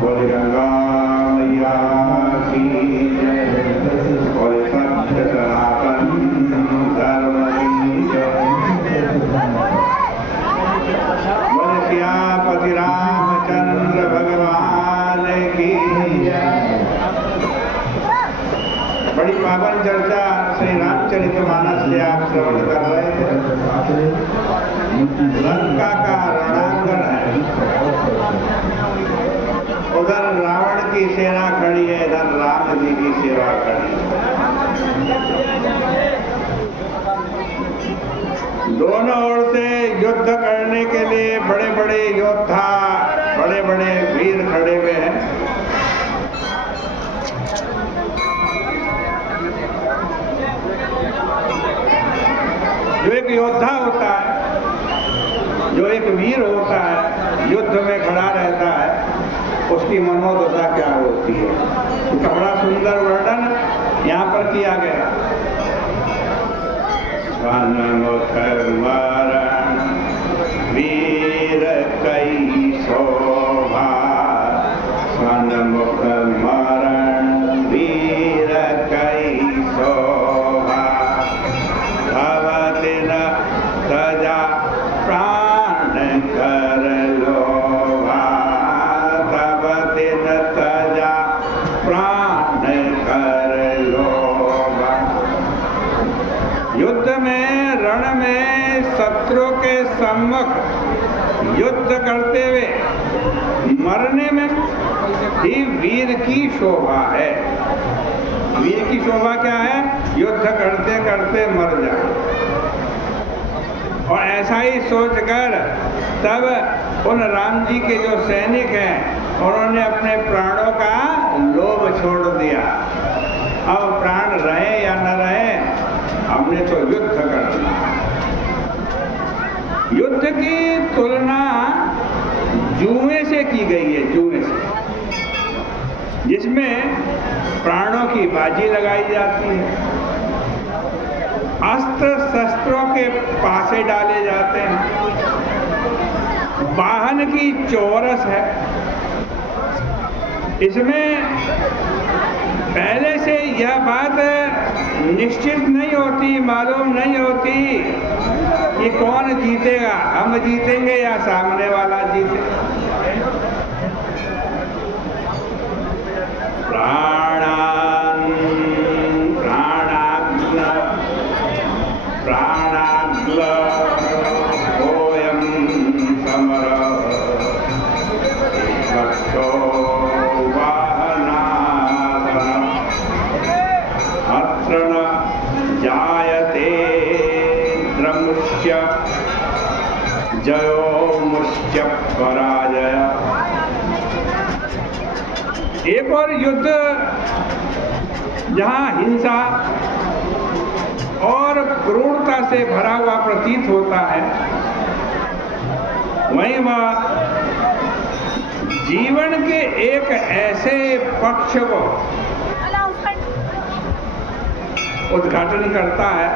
बोले गंगा मैया की जय, बोले सत्य सनातन धर्म की जय, बोले सियापति रामचंद्र भगवान की जय। बड़ी पावन चर्चा श्री रामचरितमानस से आप श्रवण कर रहे थे। लंका का रणांगण है, उधर रावण की सेना खड़ी है, इधर राम जी की सेवा खड़ी है। दोनों ओर से युद्ध करने के लिए बड़े बड़े योद्धा, बड़े बड़े वीर खड़े हुए हैं। जो एक योद्धा होता है, जो एक वीर होता है, युद्ध में खड़ा रहता है, उसकी मनोदशा क्या होती है, उसका बड़ा सुंदर वर्णन यहाँ पर किया गया। सन्मुख मरण वीर कई शोभा, सन्मुख मरण वीर कई शोभा, भवति न तजा प्राण कर लोभा, भवति न तजा प्राण कर लोभा। युद्ध में, रण में शत्रु के सम्मुख युद्ध करते हुए मरने में ही वीर की शोभा है। वीर की शोभा क्या है? युद्ध करते करते मर जाए। और ऐसा ही सोचकर तब उन राम जी के जो सैनिक हैं, उन्होंने अपने प्राणों का लोभ छोड़ दिया। अब प्राण रहे या न रहे, हमने तो युद्ध करना। युद्ध की तुलना जुए से की गई है, जुए से, जिसमें प्राणों की बाजी लगाई जाती है, अस्त्र शस्त्रों के पासे डाले जाते हैं, वाहन की चौरस है। इसमें पहले से यह बात निश्चित नहीं होती, मालूम नहीं होती कि कौन जीतेगा, हम जीतेंगे या सामने वाला जीतेगा। प्राणाग्ल ओयम समर भक्तो वाहनाधन, अत्र न जायते द्रमुष्य जयो मुष्य पराजय। एक और युद्ध जहां हिंसा और क्रूरता से भरा हुआ प्रतीत होता है, वहीं वह जीवन के एक ऐसे पक्ष को उद्घाटन करता है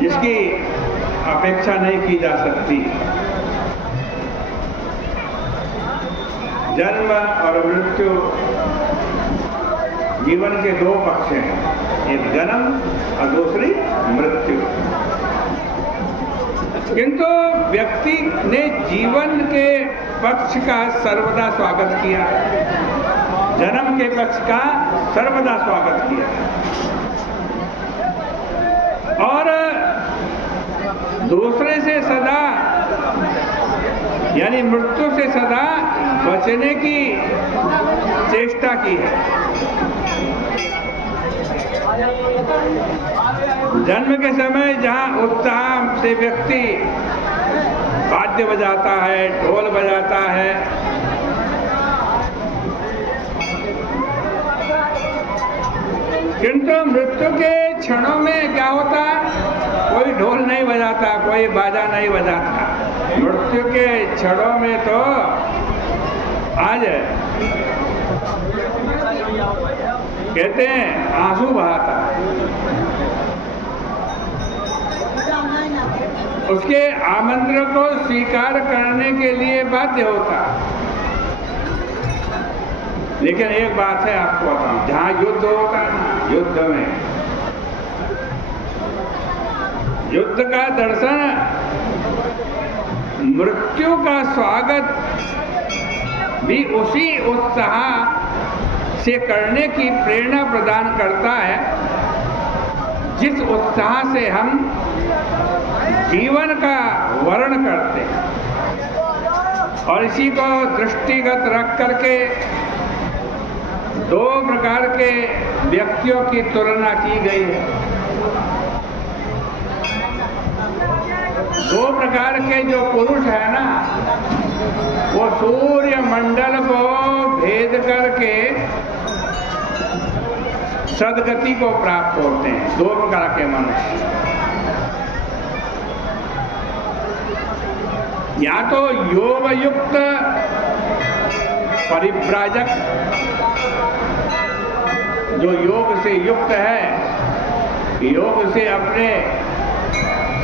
जिसकी अपेक्षा नहीं की जा सकती। जन्म और मृत्यु जीवन के दो पक्ष हैं, एक जन्म और दूसरी मृत्यु। किंतु व्यक्ति ने जीवन के पक्ष का सर्वदा स्वागत किया, जन्म के पक्ष का सर्वदा स्वागत किया, और दूसरे से सदा यानी मृत्यु से सदा बचने की चेष्टा की है। जन्म के समय जहां उत्साह से व्यक्ति वाद्य बजाता है, ढोल बजाता है, किंतु मृत्यु के क्षणों में क्या होता है? कोई ढोल नहीं बजाता, कोई बाजा नहीं बजाता। मृत्यु के क्षणों में तो आज कहते हैं आंसू बहाता है। उसके आमंत्रण को स्वीकार करने के लिए बाध्य होता। लेकिन एक बात है आपको बताऊं, जहां युद्ध होता है ना, युद्ध में युद्ध का दर्शन मृत्यु का स्वागत भी उसी उत्साह से करने की प्रेरणा प्रदान करता है जिस उत्साह से हम जीवन का वर्णन करते हैं। और इसी को दृष्टिगत रख करके दो प्रकार के व्यक्तियों की तुलना की गई है। दो प्रकार के जो पुरुष है ना, वो सूर्य मंडल को भेद करके सदगति को प्राप्त होते हैं। दो प्रकार के मनुष्य, या तो योग युक्त परिव्राजक, जो योग से युक्त है, योग से अपने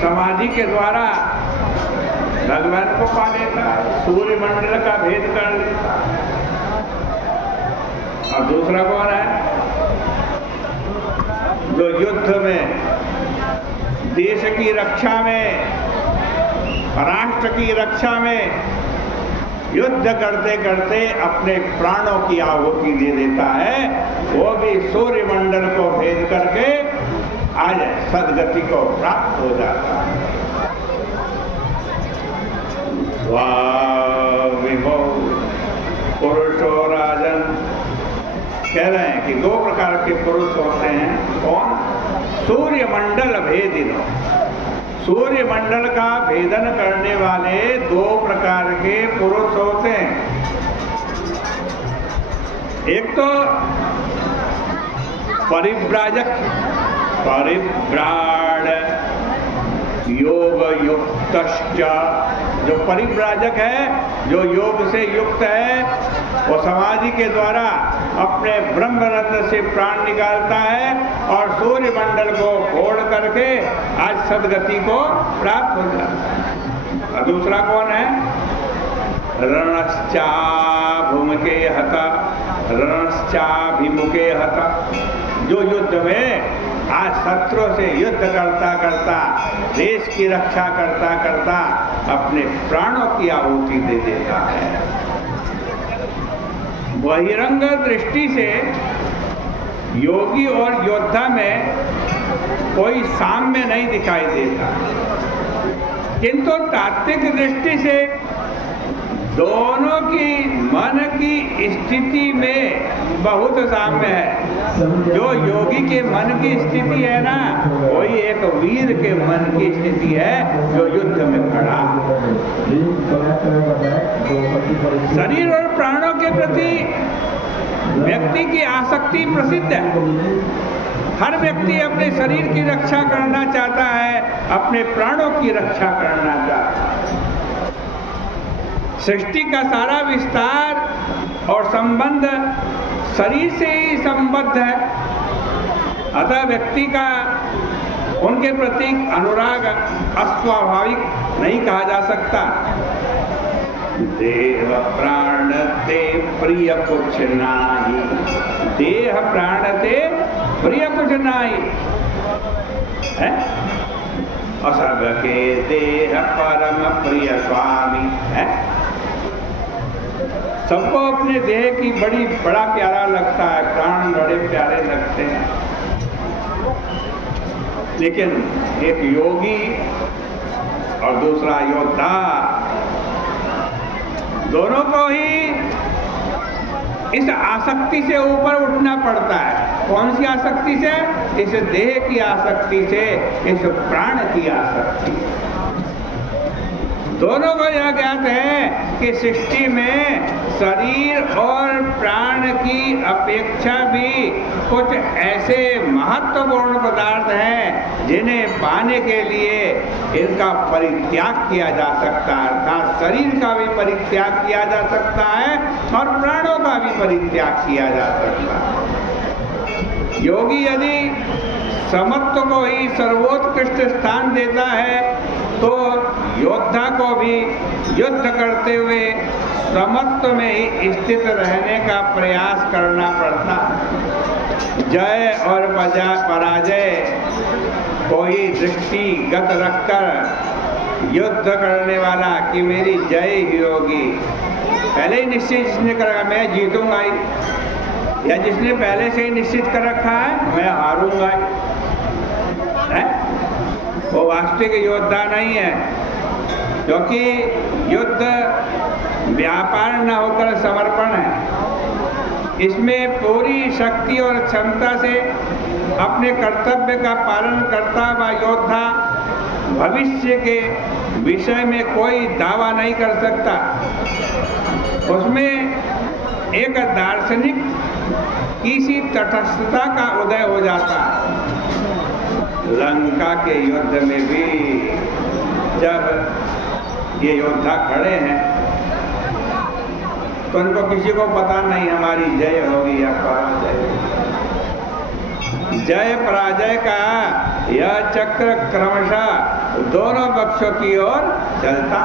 समाधि के द्वारा भगवान को पा लेता है, सूर्य मंडल का भेद कर लेता है। और दूसरा कौन है? जो युद्ध में, देश की रक्षा में, राष्ट्र की रक्षा में युद्ध करते करते अपने प्राणों की आहुति दे देता है, वो भी सूर्य मंडल को भेद करके आज सदगति को प्राप्त हो जाता है। वाह विभो पुरुषो राजन, कह रहे हैं कि दो प्रकार के पुरुष होते हैं। कौन? सूर्य मंडल भेदिनो, सूर्य मंडल का भेदन करने वाले दो प्रकार के पुरुष होते हैं। एक तो परिव्राजक, परिव्राड योग युक्तश्च, जो परिव्राजक है, जो योग से युक्त है, वो समाधि के द्वारा अपने ब्रह्मरत्न से प्राण निकालता है और सूर्य मंडल को फोड़ करके आज सदगति को प्राप्त हो जाता है। और दूसरा कौन है? रणश्चाभुमुखे हता, रणश्चाभिमुखे हता, जो युद्ध में आज शत्रु से युद्ध करता करता, देश की रक्षा करता करता अपने प्राणों की आहुति दे देता है। बहिरंग दृष्टि से योगी और योद्धा में कोई साम्य नहीं दिखाई देता, किंतु तात्विक दृष्टि से दोनों की मन की स्थिति में बहुत साम्य है। जो योगी के मन की स्थिति है ना, वही एक वीर के मन की स्थिति है जो युद्ध में खड़ा है। शरीर और प्राणों के प्रति व्यक्ति की आसक्ति प्रसिद्ध है। हर व्यक्ति अपने शरीर की रक्षा करना चाहता है, अपने प्राणों की रक्षा करना चाहता है। सृष्टि का सारा विस्तार और संबंध शरीर से ही संबद्ध है, अतः व्यक्ति का उनके प्रति अनुराग अस्वाभाविक नहीं कहा जा सकता। देह प्राण ते प्रिय कुछ नाही, देह प्राण ते प्रिय कुछ नाही है। असग के देह परम प्रिय स्वामी है। सबको अपने देह की बड़ा प्यारा लगता है, प्राण बड़े प्यारे लगते हैं। लेकिन एक योगी और दूसरा योद्धा, दोनों को ही इस आसक्ति से ऊपर उठना पड़ता है। कौन सी आसक्ति से? इस देह की आसक्ति से, इस प्राण की आसक्ति से। दोनों को यह ज्ञात है कि सृष्टि में शरीर और प्राण की अपेक्षा भी कुछ ऐसे महत्वपूर्ण पदार्थ हैं जिन्हें पाने के लिए इनका परित्याग किया जा सकता है। अर्थात शरीर का भी परित्याग किया जा सकता है और प्राणों का भी परित्याग किया जा सकता है। योगी यदि समत्व को ही सर्वोत्कृष्ट स्थान देता है तो योद्धा को भी युद्ध करते हुए समत्व में ही स्थित रहने का प्रयास करना पड़ता। जय और पराजय को ही दृष्टिगत रखकर युद्ध करने वाला कि मेरी जय ही होगी, पहले ही निश्चय जिसने कर रखा मैं जीतूंगा ही, या जिसने पहले से ही निश्चित कर रखा है मैं हारूंगा ही, है? वो वास्तविक योद्धा नहीं है, क्योंकि युद्ध व्यापार न होकर समर्पण है। इसमें पूरी शक्ति और क्षमता से अपने कर्तव्य का पालन करता हुआ योद्धा भविष्य के विषय में कोई दावा नहीं कर सकता। उसमें एक दार्शनिक किसी तटस्थता का उदय हो जाता। लंका के युद्ध में भी जब ये योद्धा खड़े हैं तो उनको किसी को पता नहीं हमारी जय होगी या पराजय। जय पराजय का यह चक्र क्रमशः दोनों पक्षों की ओर चलता।